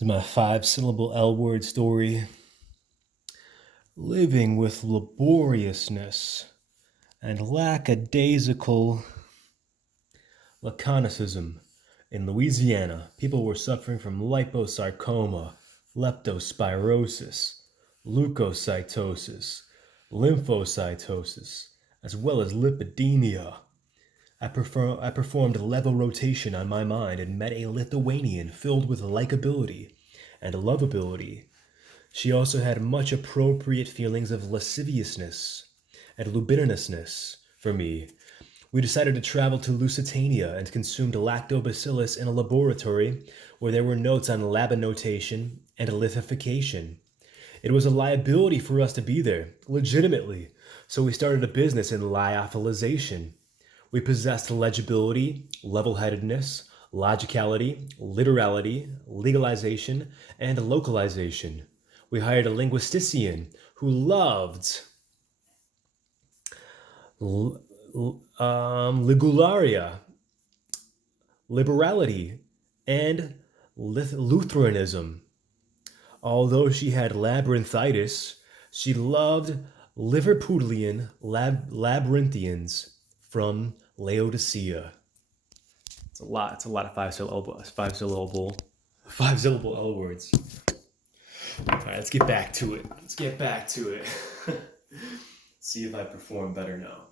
It's my 5-syllable L word story. Living with laboriousness and lackadaisical laconicism. In Louisiana, people were suffering from liposarcoma, leptospirosis, leukocytosis, lymphocytosis, as well as lipidemia. I performed level rotation on my mind and met a Lithuanian filled with likability and lovability. She also had much appropriate feelings of lasciviousness and libidinousness for me. We decided to travel to Lusitania and consumed lactobacillus in a laboratory where there were notes on labanotation and lithification. It was a liability for us to be there, legitimately, so we started a business in lyophilization. We possessed legibility, level-headedness, logicality, literality, legalization, and localization. We hired a linguistician who loved ligularia, liberality, and Lutheranism. Although she had labyrinthitis, she loved Liverpudlian labyrinthians from Laodicea. It's a lot. It's a lot of five syllable L words. All right, let's get back to it. See if I perform better now.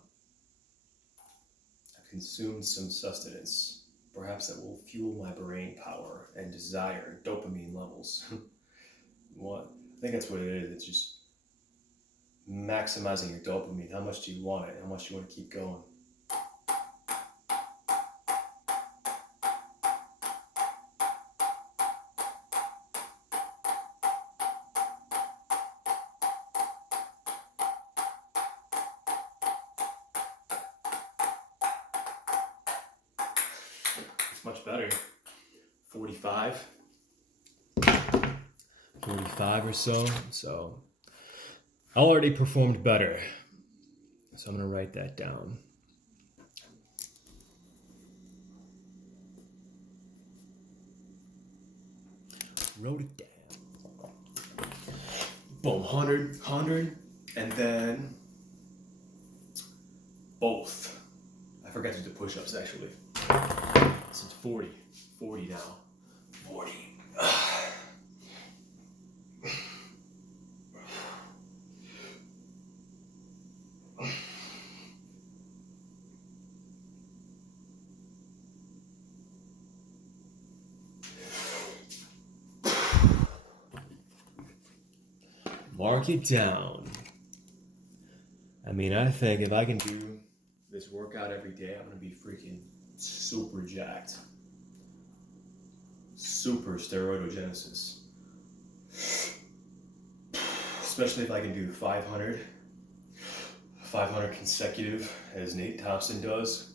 I've consumed some sustenance. Perhaps that will fuel my brain power and desire dopamine levels. What? I think that's what it is. It's just maximizing your dopamine. How much do you want it? How much do you want to keep going? It's much better. 45 or so. So I already performed better. So I'm going to write that down. Wrote it down. Boom, 100, and then both. I forgot to do push-ups actually. This is 40 now. 40. Mark it down. I mean, I think if I can do this workout every day, I'm gonna be freaking super jacked. Super steroidogenesis. Especially if I can do 500 consecutive, as Nate Thompson does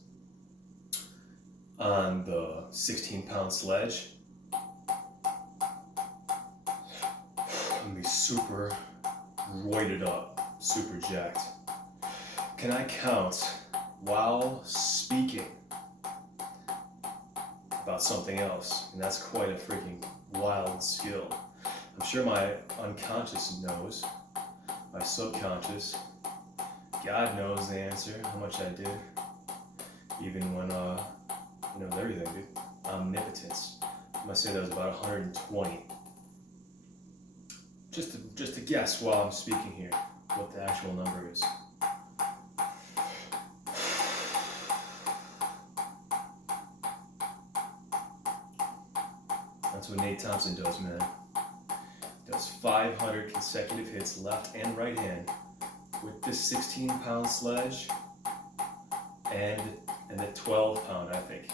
on the 16-pound sledge. I'm gonna be super roided up, super jacked. Can I count while speaking about something else? And that's quite a freaking wild skill. I'm sure my unconscious knows, my subconscious, God knows the answer, how much I did, even when, he knows everything, dude. Omnipotence. I'm gonna say that was about 120. Just to guess while I'm speaking here, what the actual number is. That's what Nate Thompson does, man. Does 500 consecutive hits left and right hand with this 16-pound sledge and the 12-pound, I think,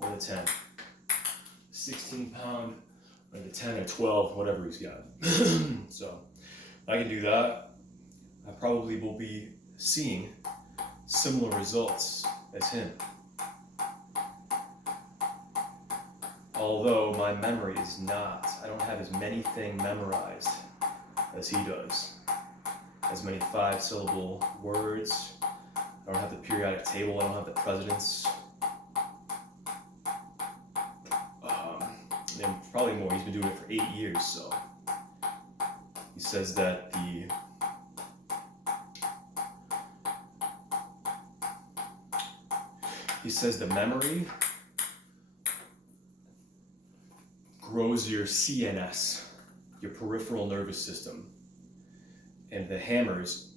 or the 10. 16-pound or the 10 or 12, whatever he's got. So I can do that. I probably will be seeing similar results as him. Although my memory is not, I don't have as many things memorized as he does. As many 5-syllable words. I don't have the periodic table, I don't have the precedence. and probably more. He's been doing it for 8 years. So he says that the memory grows your CNS, your peripheral nervous system, and the hammers,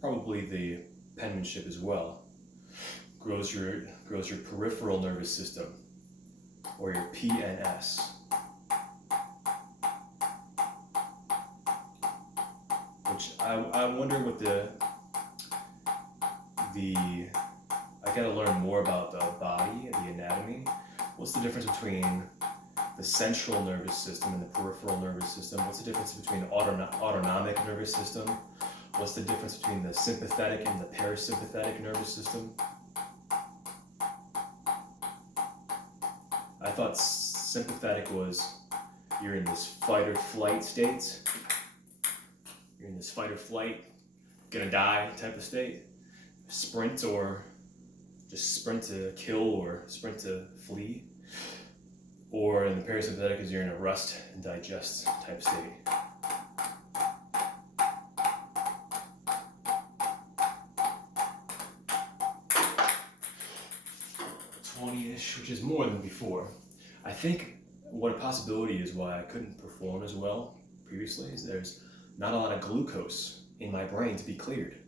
probably the penmanship as well, grows your peripheral nervous system, or your PNS. Which I wonder what I gotta learn more about the body and the anatomy. What's the difference between the central nervous system and the peripheral nervous system? What's the difference between the autonomic nervous system? What's the difference between the sympathetic and the parasympathetic nervous system? I thought sympathetic was you're in this fight or flight state. You're in this fight or flight, gonna die type of state. Sprint, or just sprint to kill or sprint to flee. Or in the parasympathetic is you're in a rest and digest type state. 20-ish, which is more than before. I think what a possibility is why I couldn't perform as well previously is there's not a lot of glucose in my brain to be cleared.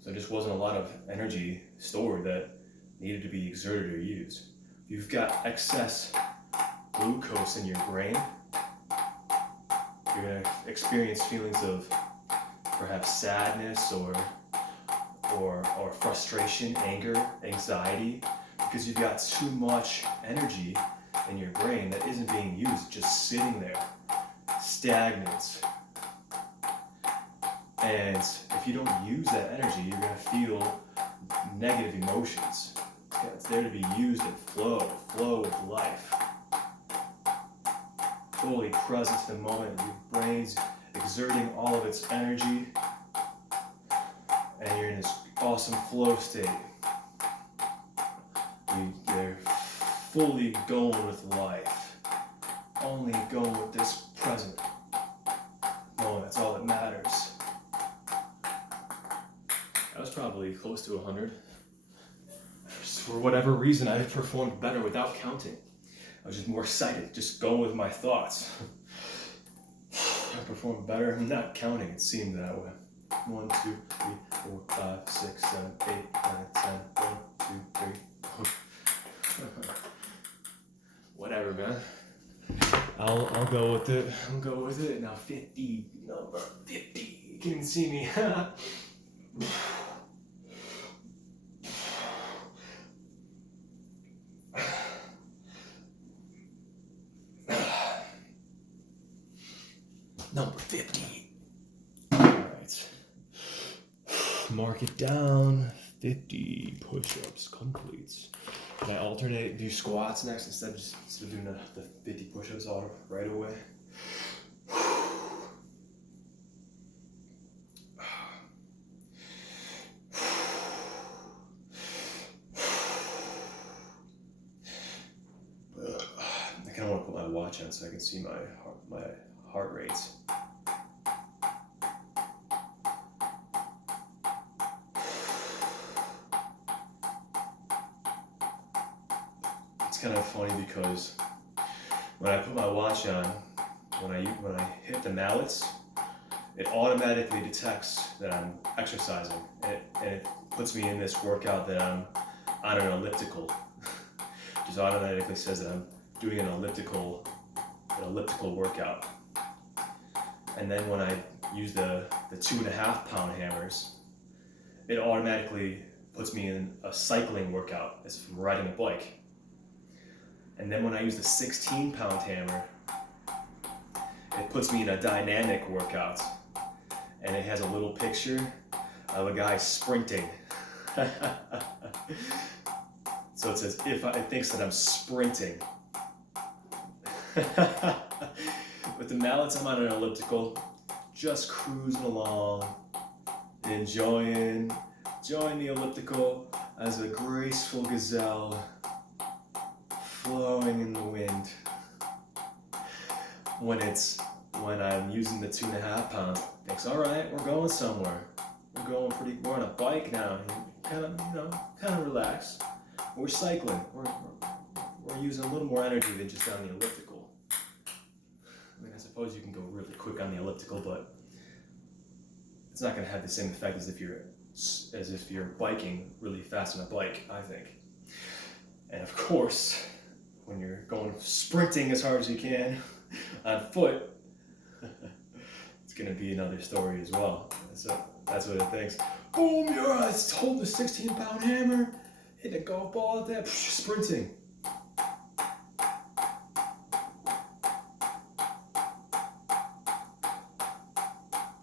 So there just wasn't a lot of energy stored that needed to be exerted or used. If you've got excess glucose in your brain, you're going to experience feelings of perhaps sadness or frustration, anger, anxiety, because you've got too much energy in your brain that isn't being used, just sitting there, stagnant. And if you don't use that energy, you're going to feel negative emotions. It's there to be used and flow with life. Fully present to the moment, your brain's exerting all of its energy, and you're in this awesome flow state. You're fully going with life, only going with this present moment. That's all that matters. I was probably close to 100. For whatever reason, I performed better without counting. I was just more excited, just going with my thoughts. I performed better not counting, it seemed that way. 1, 2, 3, 4, 5, 6, 7, 8, 9, 10, 1, 2, 3. Whatever, man. I'll go with it. I'll go with it. Now 50, number 50. You can see me. Number 50. Alright. Mark it down. 50 push-ups complete. Can I alternate, do squats next instead of doing the 50 push-ups all right away? I kind of want to put my watch on so I can see my heart rate. It's kind of funny because when I put my watch on, when I hit the mallets, it automatically detects that I'm exercising, and it puts me in this workout that I'm on an elliptical. It just automatically says that I'm doing an elliptical workout. And then when I use the 2.5 pound hammers, it automatically puts me in a cycling workout as if I'm riding a bike. And then when I use the 16 pound hammer, it puts me in a dynamic workout. And it has a little picture of a guy sprinting. So it says, it thinks that I'm sprinting. With the mallets, I'm on an elliptical, just cruising along, enjoying the elliptical as a graceful gazelle flowing in the wind. when I'm using the 2.5 pound, thinks, all right, we're going somewhere. We're on a bike now. Kind of relax. We're cycling. We're using a little more energy than just on the elliptical. I mean, I suppose you can go really quick on the elliptical, but it's not going to have the same effect as if you're biking really fast on a bike, I think. And of course, when you're going sprinting as hard as you can on foot, it's going to be another story as well. So that's what it thinks. Boom, it's holding a 16-pound hammer, hitting a golf ball at that, sprinting.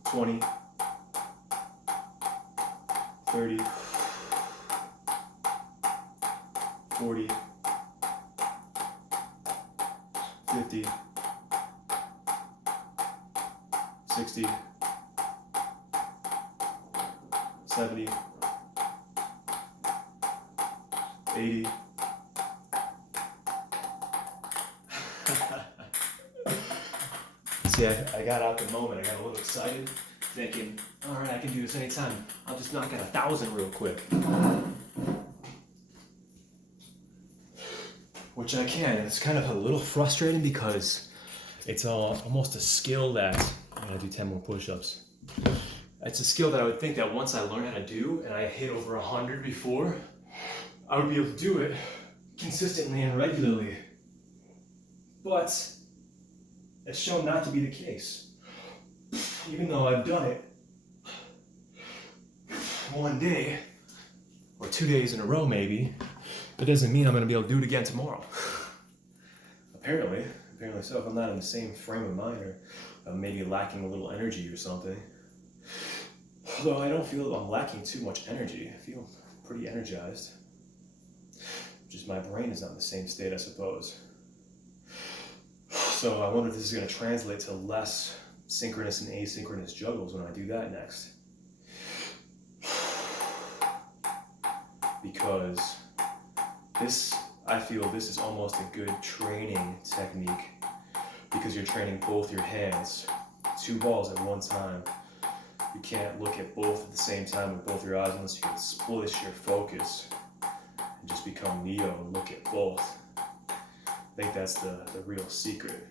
$20, $30, $40, $50, $60, $70, $80. See, I got out the moment. I got a little excited, thinking, all right, I can do this anytime. I'll just knock out 1,000 real quick. Which I can, and it's kind of a little frustrating because it's almost a skill that, I'm gonna do 10 more push-ups. It's a skill that I would think that once I learn how to do, and I hit over 100 before, I would be able to do it consistently and regularly. But it's shown not to be the case. Even though I've done it one day, or 2 days in a row maybe, that doesn't mean I'm going to be able to do it again tomorrow. Apparently so. If I'm not in the same frame of mind, or I'm maybe lacking a little energy or something. Although I don't feel I'm lacking too much energy. I feel pretty energized. Just my brain is not in the same state, I suppose. So I wonder if this is going to translate to less synchronous and asynchronous juggles when I do that next. Because I feel this is almost a good training technique, because you're training both your hands, 2 balls at one time. You can't look at both at the same time with both your eyes unless you can split your focus and just become Neo and look at both. I think that's the real secret.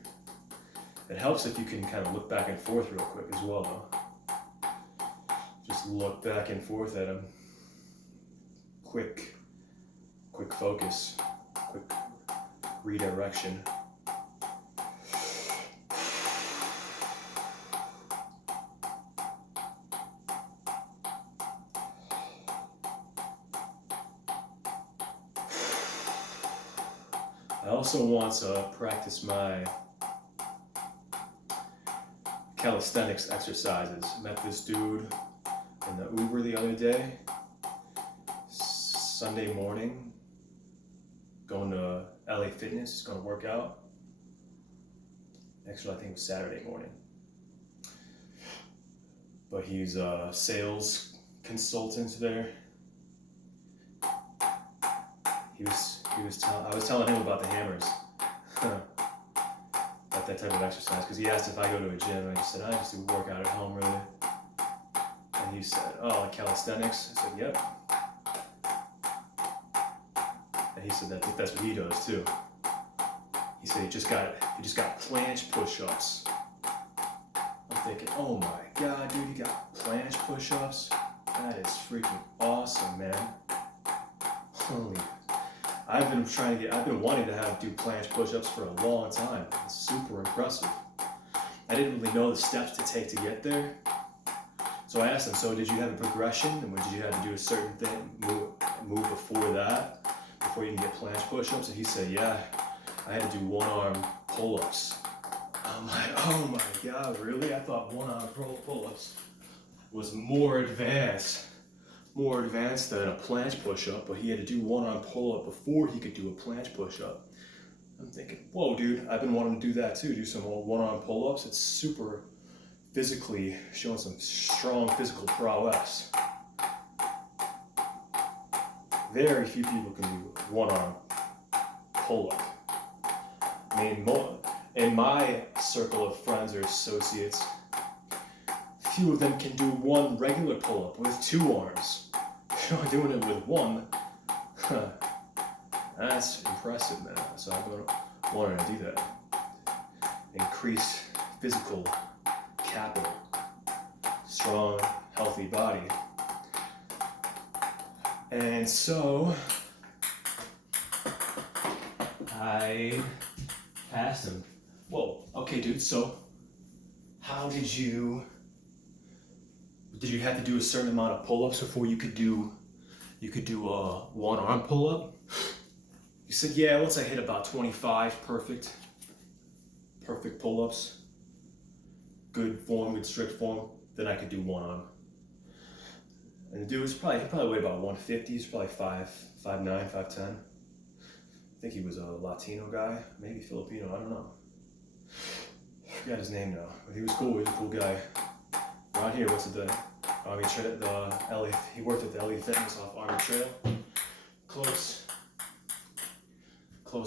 It helps if you can kind of look back and forth real quick as well, though. Just look back and forth at them. Quick focus, quick redirection. I also want to practice my calisthenics exercises. Met this dude in the Uber the other day, Sunday morning, going to LA Fitness, he's going to work out. Actually, I think it was Saturday morning. But he's a sales consultant there. I was telling him about the hammers, about that type of exercise, because he asked if I go to a gym, and I just said, I just do a workout at home, really. And he said, oh, like calisthenics? I said, yep. And he said that's what he does too. He said he just got planche push-ups. I'm thinking, oh my God, dude, you got planche push-ups? That is freaking awesome, man. Holy. I've been wanting to do planche push-ups for a long time. It's super impressive. I didn't really know the steps to take to get there. So I asked him, so did you have a progression? And did you have to do a certain thing, move before that, before you can get planche push-ups? And he said, yeah, I had to do one-arm pull-ups. I'm like, oh my God, really? I thought one-arm pull-ups was more advanced than a planche push-up, but he had to do one-arm pull-up before he could do a planche push-up. I'm thinking, whoa, dude, I've been wanting to do that too, do some one-arm pull-ups. It's super physically, showing some strong physical prowess. Very few people can do one-arm pull-up. I mean, in my circle of friends or associates, few of them can do one regular pull-up with 2 arms. You're not doing it with one. That's impressive, man. So I'm going to want to do that. Increase physical capital, strong, healthy body. And so I asked him, whoa, okay, dude, so how did you have to do a certain amount of pull-ups before you could do a 1-arm pull-up? He said, yeah, once I hit about 25 perfect pull-ups, good form, good strict form, then I could do 1 arm. And the dude was probably weighed about 150. He's probably 5'9", 5'10". I think he was a Latino guy, maybe Filipino, I don't know. I forgot his name now, but he was cool. He was a cool guy. Around here, what's the Army Trail? He worked at the LA Fitness off Army Trail, close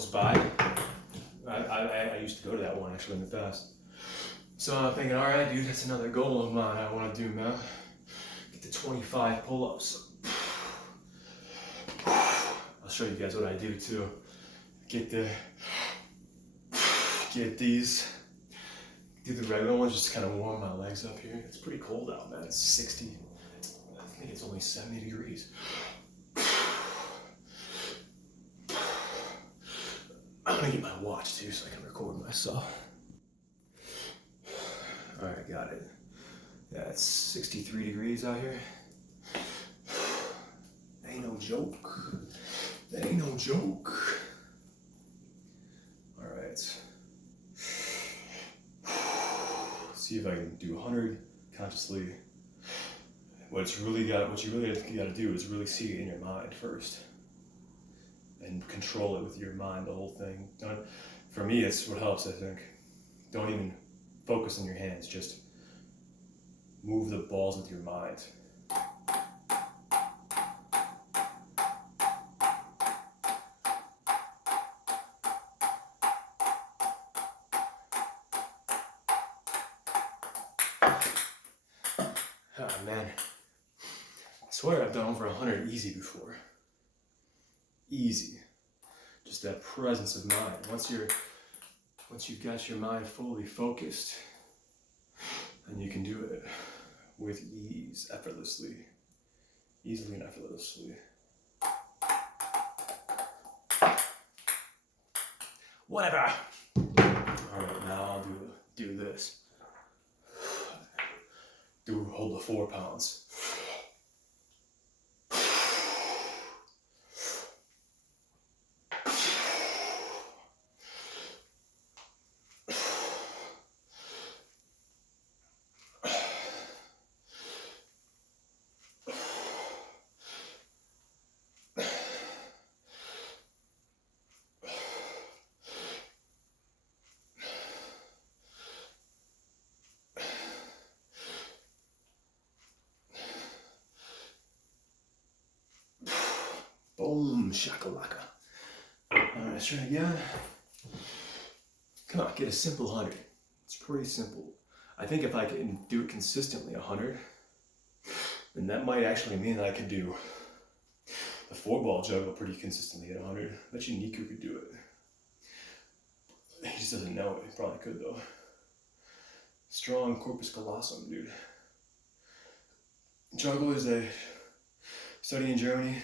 by. I used to go to that one actually in the past. So I'm thinking, all right, dude, that's another goal of mine I want to do, man. Get to 25 pull-ups. I'll show you guys what I do too. Do the regular ones just to kind of warm my legs up here. It's pretty cold out, man. It's 60. I think it's only 70 degrees. I'm gonna get my watch too so I can record myself. All right, got it. Yeah, it's 63 degrees out here. That ain't no joke. That ain't no joke. All right. See if I can do 100 consciously. What you really got to do is really see it in your mind first, and control it with your mind. The whole thing. For me, it's what helps. I think. Don't even focus on your hands. Just move the balls with your mind. Oh man, I swear I've done over 100 easy before. Easy. Just that presence of mind. Once you've got your mind fully focused, then you can do it with ease, effortlessly. Easily and effortlessly. Whatever. Alright, now I'll do this. Hold the 4 pounds. Boom, shakalaka. Alright, let's try it again. Come on, get a simple 100. It's pretty simple. I think if I can do it consistently 100, then that might actually mean that I could do the 4-ball juggle pretty consistently at 100. I bet you Niku could do it. He just doesn't know it. He probably could though. Strong corpus callosum, dude. Jugglers, they study in Germany.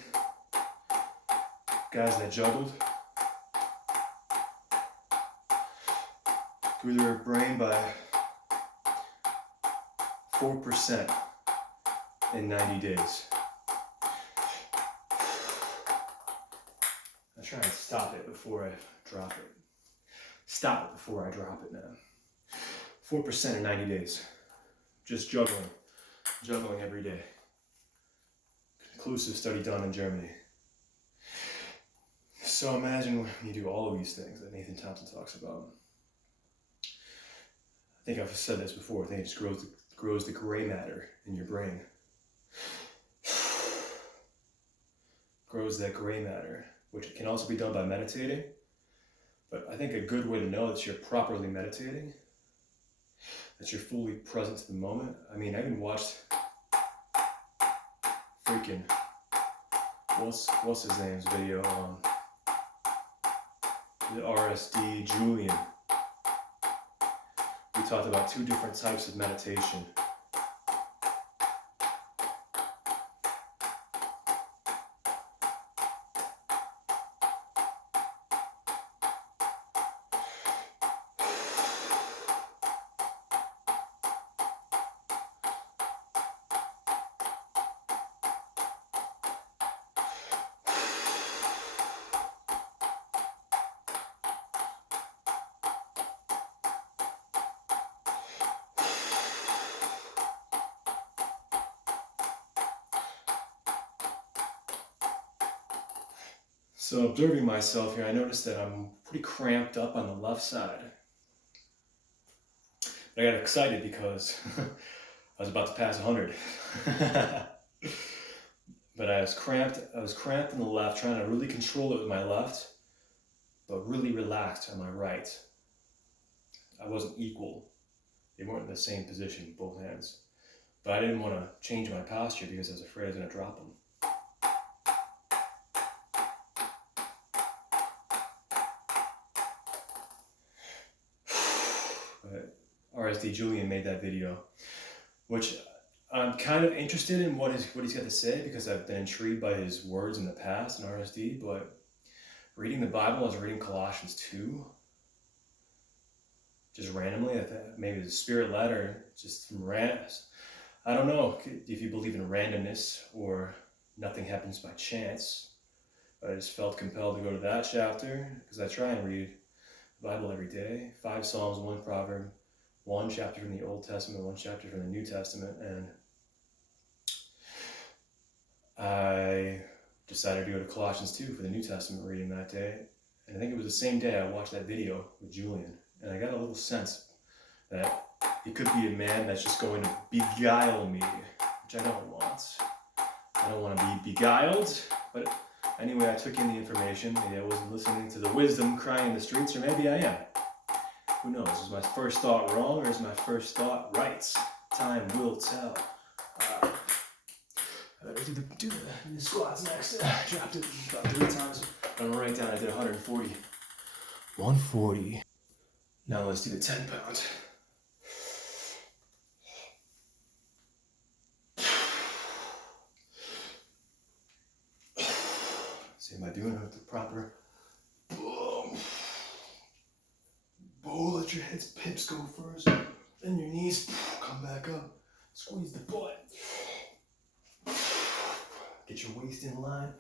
Guys that juggled grew their brain by 4% in 90 days. I'll try and stop it before I drop it. Stop it before I drop it now. 4% in 90 days. Just juggling. Juggling every day. Conclusive study done in Germany. So imagine when you do all of these things that Nathan Thompson talks about. I think I've said this before. I think it just grows the gray matter in your brain. Grows that gray matter, which can also be done by meditating. But I think a good way to know that you're properly meditating, that you're fully present to the moment. I mean, I even watched freaking, what's his name's video on the RSD Julian. We talked about 2 different types of meditation. So observing myself here, I noticed that I'm pretty cramped up on the left side. I got excited because I was about to pass 100. But I was cramped in the left, trying to really control it with my left, but really relaxed on my right. I wasn't equal. They weren't in the same position, both hands. But I didn't want to change my posture because I was afraid I was going to drop them. RSD Julian made that video, which I'm kind of interested in what he's got to say, because I've been intrigued by his words in the past in RSD, but reading the Bible, I was reading Colossians 2, just randomly. I thought maybe the Spirit led, or just from I don't know if you believe in randomness or nothing happens by chance. I just felt compelled to go to that chapter, because I try and read the Bible every day. 5 Psalms, 1 Proverb, 1 chapter from the Old Testament, 1 chapter from the New Testament, and I decided to go to Colossians 2 for the New Testament reading that day. And I think it was the same day I watched that video with Julian, and I got a little sense that he could be a man that's just going to beguile me, which I don't want. I don't want to be beguiled, but anyway, I took in the information. Maybe I wasn't listening to the wisdom crying in the streets, or maybe I am. Who knows? Is my first thought wrong, or is my first thought right? Time will tell. I better do the squats next. I dropped it about 3 times. I'm gonna write down I did 140. 140. Now let's do the 10 pound. See, am I doing it with the proper? Boom. Boom, let your hips go first. Then your knees come back up. Squeeze the butt. Get your waist in line.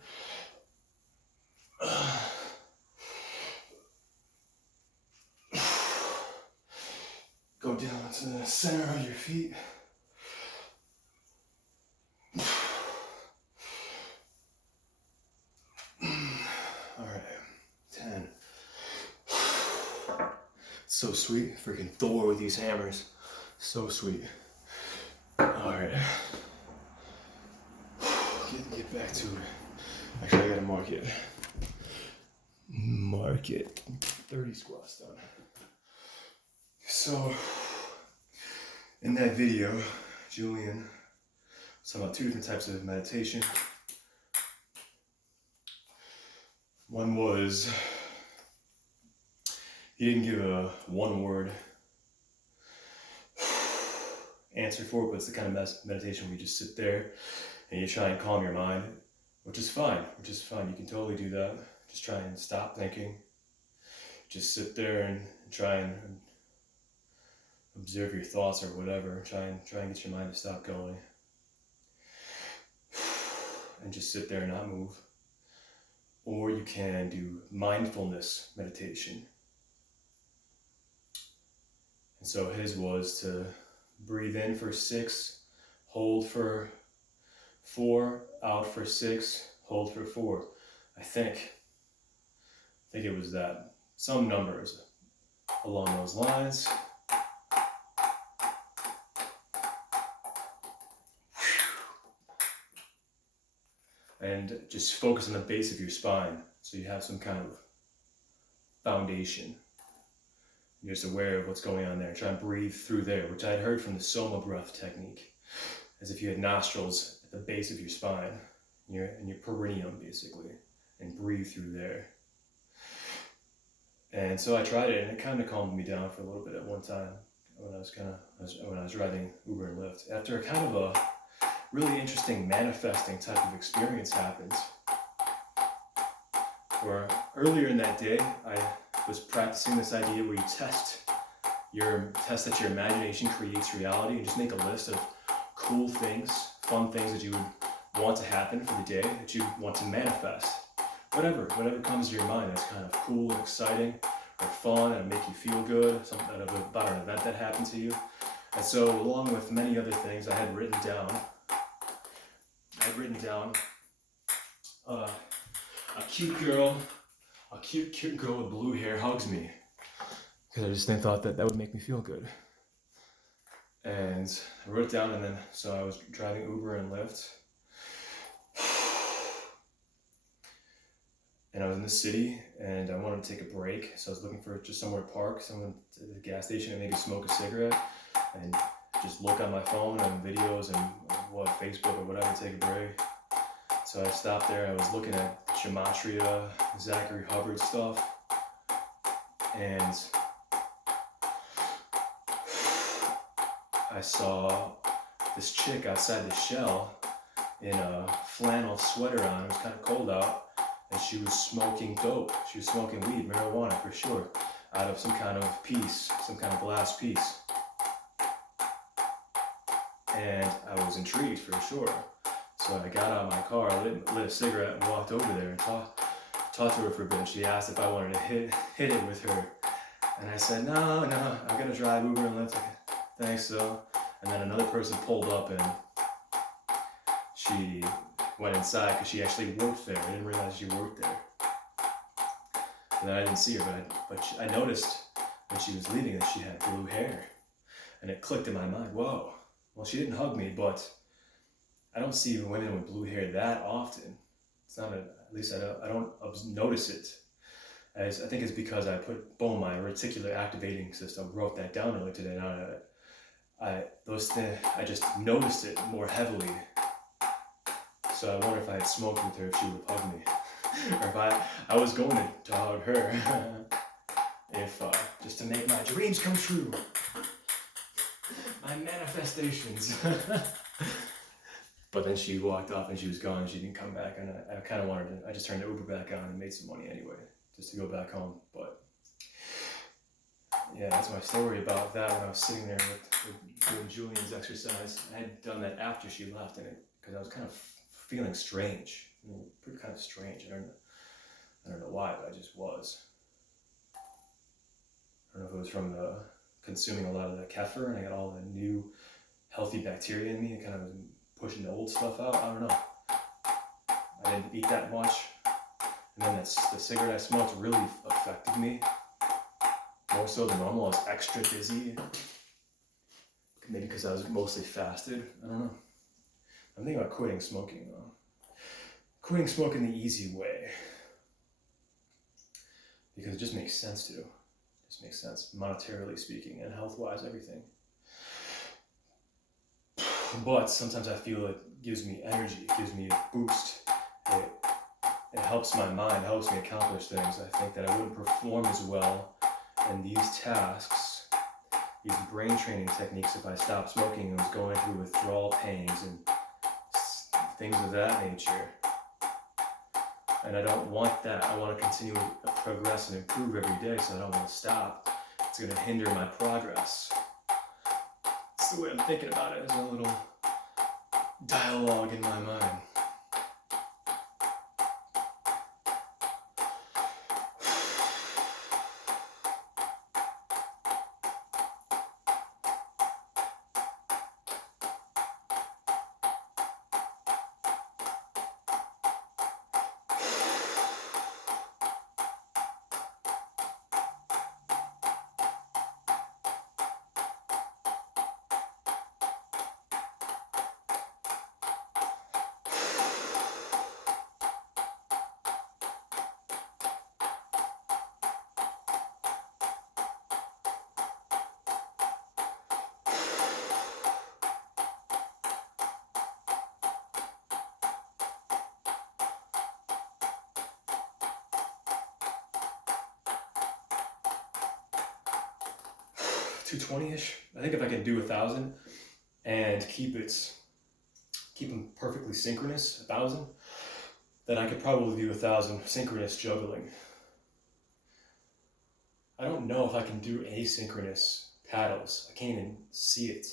Go down to the center of your feet. All right, 10. So sweet, freaking Thor with these hammers. So sweet. All right. Get back to it. Actually, I gotta mark it. Mark it. 30 squats done. So, in that video, Julian was talking about 2 different types of meditation. One was, he didn't give a one-word answer for it, but it's the kind of meditation where you just sit there and you try and calm your mind, which is fine. You can totally do that. Just try and stop thinking. Just sit there and try and observe your thoughts or whatever. Try and get your mind to stop going. And just sit there and not move. Or you can do mindfulness meditation. And so his was to breathe in for 6, hold for 4, out for 6, hold for 4. I think it was that. Some numbers along those lines. And just focus on the base of your spine, so you have some kind of foundation. You're just aware of what's going on there. Try and breathe through there, which I had heard from the Soma breath technique, as if you had nostrils at the base of your spine, in your perineum, basically, and breathe through there. And so I tried it, and it kind of calmed me down for a little bit at one time when I was driving Uber and Lyft. After a kind of a really interesting manifesting type of experience happened, where earlier in that day, I was practicing this idea where you test that your imagination creates reality, and just make a list of cool things, fun things that you would want to happen for the day, that you want to manifest. Whatever comes to your mind that's kind of cool and exciting or fun and make you feel good, something about an event that happened to you. And so, along with many other things, I had written down a cute girl with blue hair hugs me, because I just thought that would make me feel good. And I wrote it down, and then so I was driving Uber and Lyft, and I was in the city, and I wanted to take a break, so I was looking for just somewhere to park, somewhere to the gas station, and maybe smoke a cigarette, and just look on my phone and videos and Facebook or whatever, take a break. So I stopped there. I was looking at Gematria, Zachary Hubbard stuff, and I saw this chick outside the Shell in a flannel sweater on. It was kind of cold out, and she was smoking dope. She was smoking weed, marijuana for sure, out of some kind of piece, some kind of glass piece. And I was intrigued for sure. So I got out of my car, lit a cigarette, and walked over there and talked to her for a bit. She asked if I wanted to hit it with her. And I said, no, I'm gonna drive Uber and Lyft. Thanks though. And then another person pulled up, and she went inside because she actually worked there. I didn't realize she worked there. And then I didn't see her, but I noticed when she was leaving that she had blue hair. And it clicked in my mind, whoa. Well, she didn't hug me, but I don't see women with blue hair that often. It's not at least I don't notice it. I think it's because I put my reticular activating system, wrote that down earlier today. I just noticed it more heavily. So I wonder if I had smoked with her, if she would have hugged me, or if I was going to hug her, if just to make my dreams come true, my manifestations. But then she walked off and she was gone. She didn't come back, and I kind of I just turned the Uber back on and made some money anyway, just to go back home. But yeah, that's my story about that. When I was sitting there with doing Julian's exercise, I had done that after she left, and because I was kind of feeling strange, pretty kind of strange. I don't know why, but I just was. I don't know if it was from consuming a lot of the kefir, and I got all the new healthy bacteria in me. It kind of was pushing the old stuff out. I don't know. I didn't eat that much, and then the cigarette I smoked really affected me, more so than normal. I was extra dizzy, maybe because I was mostly fasted. I don't know. I'm thinking about quitting smoking though. Quitting smoking the easy way, because it just makes sense to. It just makes sense, monetarily speaking, and health-wise, everything. But sometimes I feel it gives me energy, it gives me a boost. It helps my mind, helps me accomplish things. I think that I wouldn't perform as well in these tasks, these brain training techniques, if I stopped smoking and was going through withdrawal pains and things of that nature. And I don't want that. I want to continue to progress and improve every day, so I don't want to stop. It's going to hinder my progress. That's the way I'm thinking about it, as a little dialogue in my mind. 220-ish. I think if I can do 1,000 and keep them perfectly synchronous, 1,000, then I could probably do 1,000 synchronous juggling. I don't know if I can do asynchronous paddles. I can't even see it.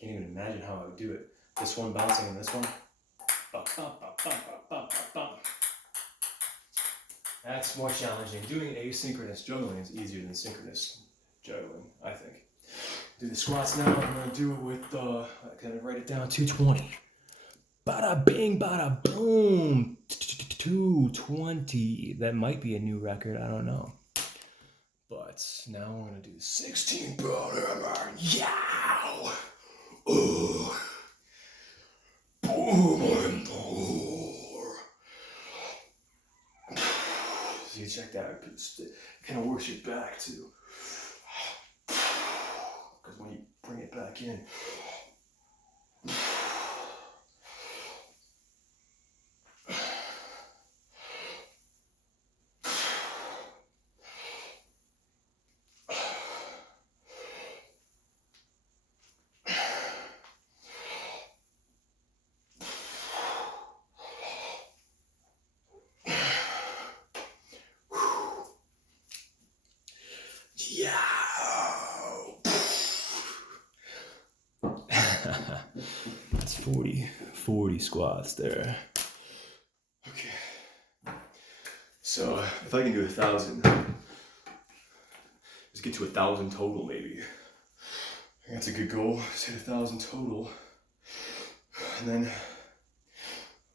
Can't even imagine how I would do it. This one bouncing and this one. That's more challenging. Doing asynchronous juggling is easier than synchronous juggling, I think. Do the squats now. I'm gonna do it with I gotta write it down. 220. Bada bing, bada boom. 220. That might be a new record. I don't know. But now we're gonna do 16 pound hammer. Yow! Boom and more. So you check that out. It kind of works your back too. Because when you bring it back in, That's 40 squats there. Okay. So if I can do 1,000, just get to 1,000 total maybe. I think that's a good goal. Just hit 1,000 total. And then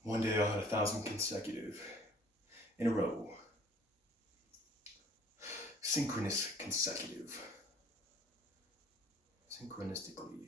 one day I'll hit 1,000 consecutive in a row. Synchronous consecutive. Synchronistically.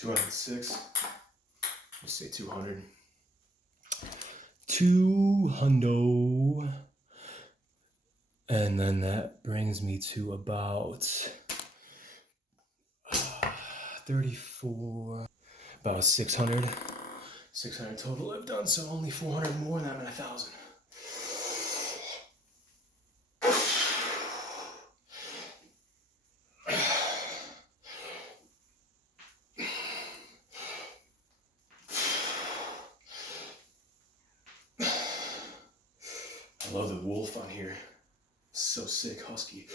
$206. Let's say 200. 200. And then that brings me to about 34, about 600. 600 total I've done, so only 400 more than I'm at 1,000. I love the wolf on here. So sick, husky.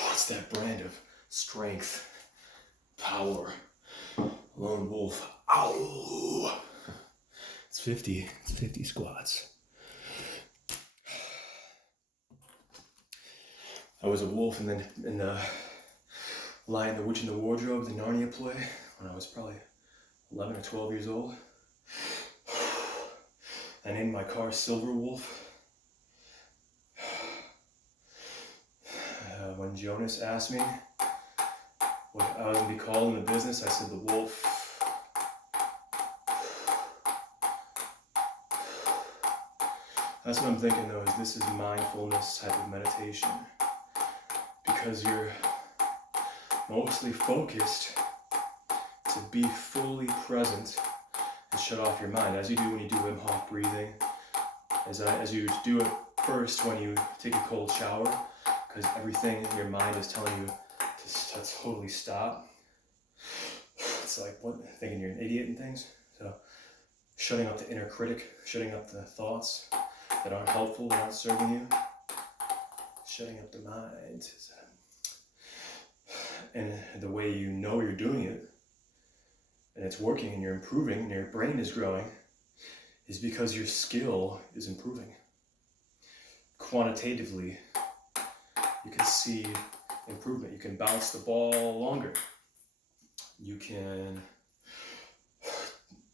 What's that brand of strength, power, lone wolf? Ow! It's 50 squats. I was a wolf in the Lion, the Witch, and the Wardrobe, the Narnia play, when I was probably 11 or 12 years old. I named my car Silver Wolf. When Jonas asked me what I was going to be called in the business, I said the wolf. That's what I'm thinking though, is this is mindfulness type of meditation. Because you're mostly focused to be fully present and shut off your mind, as you do when you do Wim Hof breathing, as you do it first when you take a cold shower, because everything in your mind is telling you to totally stop. It's like thinking you're an idiot and things. So shutting up the inner critic, shutting up the thoughts that aren't helpful, that aren't serving you, shutting up the mind. And the way you know you're doing it, and it's working and you're improving and your brain is growing, is because your skill is improving. Quantitatively, you can see improvement. You can bounce the ball longer.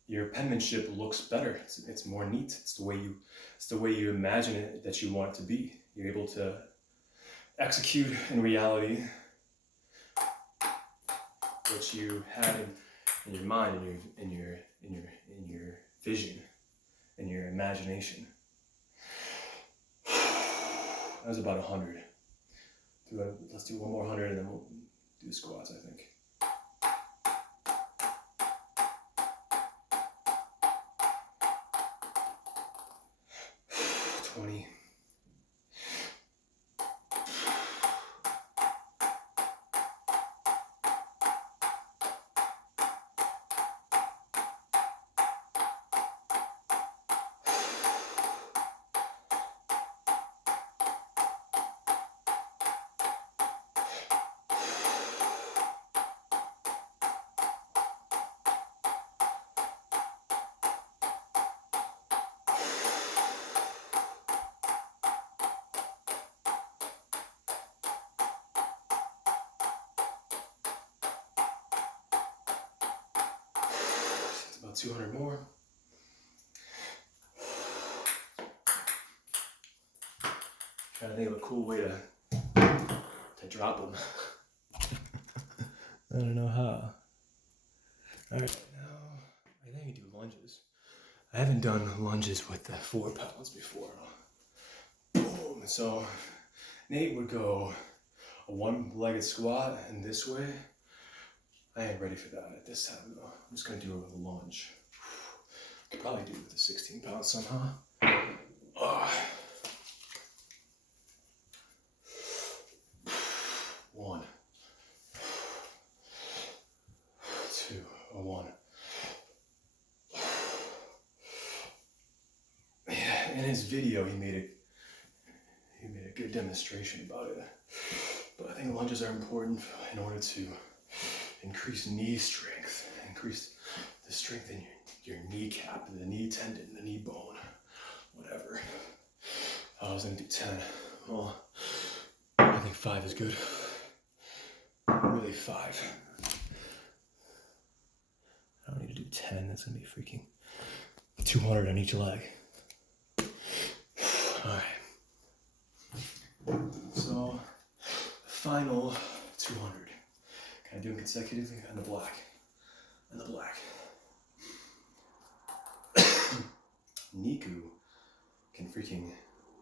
Your penmanship looks better. It's more neat. It's the way you imagine it that you want it to be. You're able to execute in reality what you had in your mind, in your vision, in your imagination. That was about 100. Let's do one more 100 and then we'll do the squats, I think. About 200 more. Trying to think of a cool way to drop them. I don't know how. All right, now I think I do lunges. I haven't done lunges with the 4 pounds before. Boom. So Nate would go a one-legged squat and this way. I ain't ready for that at this time though. I'm just gonna do a lunge. Could probably do it with the 16 pounds somehow. One, two, one. Yeah, in his video he made a good demonstration about it. But I think lunges are important in order to increase knee strength, increase the strength in your kneecap, the knee tendon, the knee bone, whatever. I was gonna do 10. Well, I think 5 is good. Really 5. I don't need to do 10. That's gonna be freaking 200 on each leg. All right. So final 200. Can I do them consecutively on the black? And the black. Niku can freaking